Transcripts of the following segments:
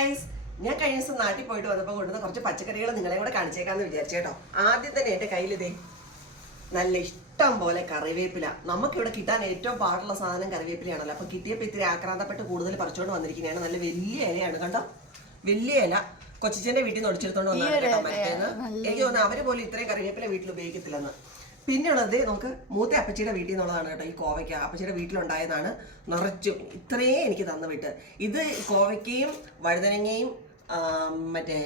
Guys, ഞാൻ കഴിഞ്ഞ ദിവസം നാട്ടിൽ പോയിട്ട് വന്നപ്പോൾ കൊണ്ടുവന്ന കുറച്ച് പച്ചക്കറികൾ നിങ്ങളെ കൂടെ കാണിച്ചേക്കാന്ന് വിചാരിച്ചു കേട്ടോ. ആദ്യം തന്നെ എൻ്റെ കയ്യിൽ ഇതേ നല്ല ഇഷ്ടം പോലെ കറിവേപ്പില. നമുക്കിവിടെ കിട്ടാൻ ഏറ്റവും പാടുള്ള സാധനം കറിവേപ്പിലയാണല്ലോ. അപ്പം കിട്ടിയപ്പോൾ ഇത്തിരി ആക്രാന്തപ്പെട്ട് കൂടുതൽ പറിച്ചുകൊണ്ട് വന്നിരിക്കുന്നതാണ്. നല്ല വലിയ ഇലയാണ് കണ്ടോ, വലിയ ഇല. കൊച്ചിച്ചൻ്റെ വീട്ടിൽ നിന്ന് ഒടിച്ചെടുത്തോണ്ട് വന്നതാണ് കേട്ടോ. മറ്റേന്ന് എനിക്ക് തോന്നുന്നു അവര് പോലും ഇത്രയും കറിവേപ്പില വീട്ടിൽ ഉപയോഗിക്കത്തില്ലെന്ന്. പിന്നെയുള്ളത് നമുക്ക് മൂത്ത അപ്പച്ചിയുടെ വീട്ടിൽ നിന്നുള്ളതാണ് കേട്ടോ. ഈ കോവയ്ക്ക അപ്പച്ചിയുടെ വീട്ടിലുണ്ടായതാണ്. നിറച്ചും ഇത്രയും എനിക്ക് തന്നു വിട്ട്. ഇത് കോവയ്ക്കയും വഴുതനങ്ങയും മറ്റേ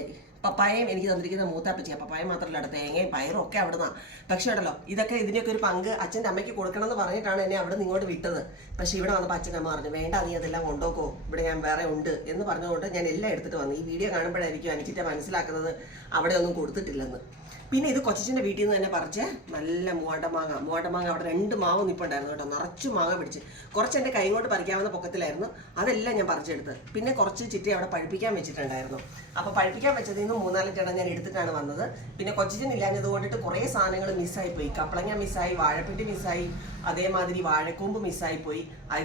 പപ്പായയും എനിക്ക് തന്നിരിക്കുന്ന മൂത്താപ്പച്ചിയാണ്. പപ്പായ മാത്രമല്ല കേട്ടോ, തേങ്ങയും പയറും ഒക്കെ അവിടെ നിന്നാണ്. പക്ഷേ ഉണ്ടല്ലോ, ഇതൊക്കെ ഇതിൻ്റെയൊക്കെ ഒരു പങ്ക് അച്ഛൻ്റെ അമ്മയ്ക്ക് കൊടുക്കണം എന്ന് പറഞ്ഞിട്ടാണ് എന്നെ അവിടെ നിന്ന് ഇങ്ങോട്ട് വിട്ടത്. പക്ഷേ ഇവിടെ വന്നപ്പോൾ അച്ഛനമ്മ പറഞ്ഞു, വേണ്ട നീ അതെല്ലാം കൊണ്ടുപോക്കോ, ഇവിടെ ഞാൻ വേറെ ഉണ്ട് എന്ന് പറഞ്ഞുകൊണ്ട് ഞാൻ എല്ലാം എടുത്തിട്ട് വന്നു. ഈ വീഡിയോ കാണുമ്പോഴായിരിക്കും അനുച്ചിട്ട് മനസ്സിലാക്കുന്നത് അവിടെ ഒന്നും കൊടുത്തിട്ടില്ലെന്ന്. പിന്നെ ഇത് കൊച്ചിൻ്റെ വീട്ടിൽ നിന്ന് തന്നെ പറിച്ച് നല്ല മൂവാണ്ടമാങ്ങ അവിടെ 2 മാവ് നിൽപ്പുണ്ടായിരുന്നു കേട്ടോ. നിറച്ചു മാങ്ങ പിടിച്ച് കുറച്ച് എൻ്റെ കൈ കൊണ്ട് പറിക്കാവുന്ന പൊക്കത്തിലായിരുന്നു. അതെല്ലാം ഞാൻ പറിച്ചെടുത്ത്. പിന്നെ കുറച്ച് ചിറ്റി അവിടെ പഴുപ്പിക്കാൻ വെച്ചിട്ടുണ്ടായിരുന്നു. അപ്പോൾ പഴുപ്പിക്കാൻ വെച്ചതിൽ നിന്ന് 3-4 എണ്ണം ഞാൻ എടുത്തിട്ടാണ് വന്നത്. പിന്നെ കൊച്ചിനില്ലാഞ്ഞത് കൊണ്ടിട്ട് കുറേ സാധനങ്ങൾ മിസ്സായിപ്പോയി. കപ്പളങ്ങ മിസ്സായി, വാഴപ്പിണ്ടി മിസ്സായി, അതേമാതിരി വാഴക്കൂമ്പ് മിസ്സായിപ്പോയി.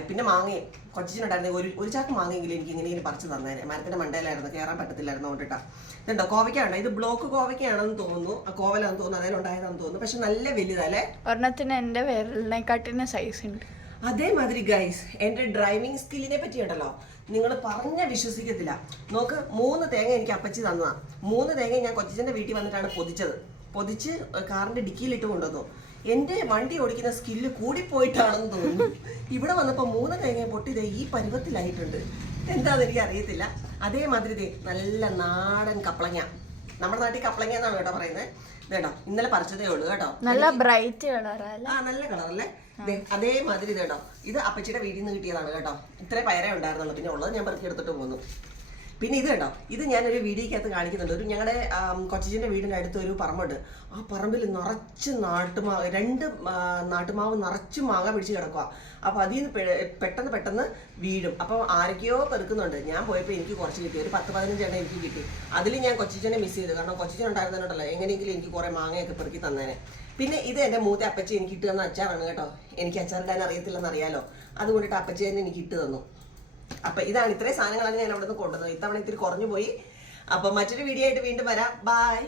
പിന്നെ മാങ്ങയും കൊച്ചിനുണ്ടായിരുന്ന ഒരു ചാക്ക് മാങ്ങയെങ്കിലും എനിക്ക് ഇങ്ങനെ പറിച്ച് തന്നേനെ. മരത്തിൻ്റെ മണ്ടയിലായിരുന്നു, കയറാൻ പറ്റത്തില്ലായിരുന്നു കൊണ്ടിട്ടാ. ഇതുണ്ടോ കോവയ്ക്കാണോ, ഇത് ബ്ലോക്ക് കോവയ്ക്കാണെന്ന് തോന്നുന്നു, കോവലാന്ന് തോന്നുന്നു, അതിലുണ്ടായതാണെന്ന് തോന്നുന്നു. പക്ഷെ നല്ല വലുതല്ലേ, ഒരെണ്ണത്തിന് എൻ്റെ വിരലിനെക്കാട്ടിന് സൈസ് ഉണ്ട്. അതേമാതിരി ഗൈസ്, എൻ്റെ ഡ്രൈവിംഗ് സ്കില്ലിനെ പറ്റി ഉണ്ടല്ലോ, നിങ്ങൾ പറഞ്ഞ വിശ്വസിക്കത്തില്ല. നോക്ക്, 3 തേങ്ങ എനിക്ക് അപ്പച്ചി തന്നതാണ്. 3 തേങ്ങ ഞാൻ കൊച്ചിൻ്റെ വീട്ടിൽ വന്നിട്ടാണ് പൊതിച്ച് കാറിൻ്റെ ഡിക്കിയിലിട്ട് കൊണ്ടുവന്നു. എൻ്റെ വണ്ടി ഓടിക്കുന്ന സ്കില്ല് കൂടിപ്പോയിട്ടാണെന്ന് തോന്നുന്നു. ഇവിടെ വന്നപ്പോൾ 3 തേങ്ങ പൊട്ടിതേ ഈ പരുവത്തിലായിട്ടുണ്ട്. എന്താണെന്ന് എനിക്ക് അറിയത്തില്ല. അതേമാതിരി നല്ല നാടൻ കപ്പളങ്ങ, നമ്മുടെ നാട്ടിൽ കപ്പളങ്ങ എന്നാണ് കേട്ടോ പറയുന്നത്. ഇതേട്ടോ ഇന്നലെ പറിച്ചതേ ഉള്ളൂ കേട്ടോ. നല്ല ബ്രൈറ്റ് കളർ, നല്ല കളറല്ലേ. അതേമാതിരി ഇതേട്ടോ, ഇത് അപ്പച്ചിയുടെ വീട്ടിൽ നിന്ന് കിട്ടിയതാണ് കേട്ടോ. ഇത്രയും പയറേ ഉണ്ടായിരുന്നുള്ളൂ, പിന്നെ ഉള്ളത് ഞാൻ പെറുക്കി എടുത്തിട്ട് പോന്നു. പിന്നെ ഇത് കേട്ടോ, ഇത് ഞാനൊരു വീഡിയോക്കകത്ത് കാണിക്കുന്നുണ്ട്. ഒരു ഞങ്ങളുടെ കൊച്ചിൻ്റെ വീടിൻ്റെ അടുത്ത് ഒരു പറമ്പുണ്ട്. ആ പറമ്പിൽ നിറച്ച് 2 നാട്ടുമാവ് നിറച്ച് മാങ്ങ പിടിച്ച് കിടക്കുക. അപ്പോൾ അതിൽ നിന്ന് പെട്ടെന്ന് വീഴും. അപ്പോൾ ആരൊക്കെയോ പെറുക്കുന്നുണ്ട്. ഞാൻ പോയപ്പോൾ എനിക്ക് കുറച്ച് കിട്ടി, ഒരു 10-15 എണ്ണം എനിക്ക് കിട്ടി. അതിൽ ഞാൻ കൊച്ചിച്ചനെ മിസ് ചെയ്തു. കാരണം കൊച്ചിച്ചൻ ഉണ്ടായിരുന്നുണ്ടല്ലോ, എങ്ങനെയെങ്കിലും എനിക്ക് കുറേ മാങ്ങയൊക്കെ പെറുക്കി തന്നേനെ. പിന്നെ ഇത് എൻ്റെ മൂത്ത അപ്പച്ചി എനിക്ക് ഇട്ട് തന്ന അച്ചാറാണ് കേട്ടോ. എനിക്ക് അച്ചാറിടാൻ അറിയത്തില്ലെന്ന് അറിയാലോ, അതുകൊണ്ടിട്ട് അപ്പച്ചി തന്നെ എനിക്ക് ഇട്ട് തന്നു. അപ്പം ഇതാണ്, ഇത്രയും സാധനങ്ങളാണ് ഞാൻ അവിടെ നിന്ന് കൊണ്ടുവന്നത്. ഇത്തവണ ഇത്തിരി കുറഞ്ഞു പോയി. അപ്പം മറ്റൊരു വീഡിയോ ആയിട്ട് വീണ്ടും വരാം. ബൈ.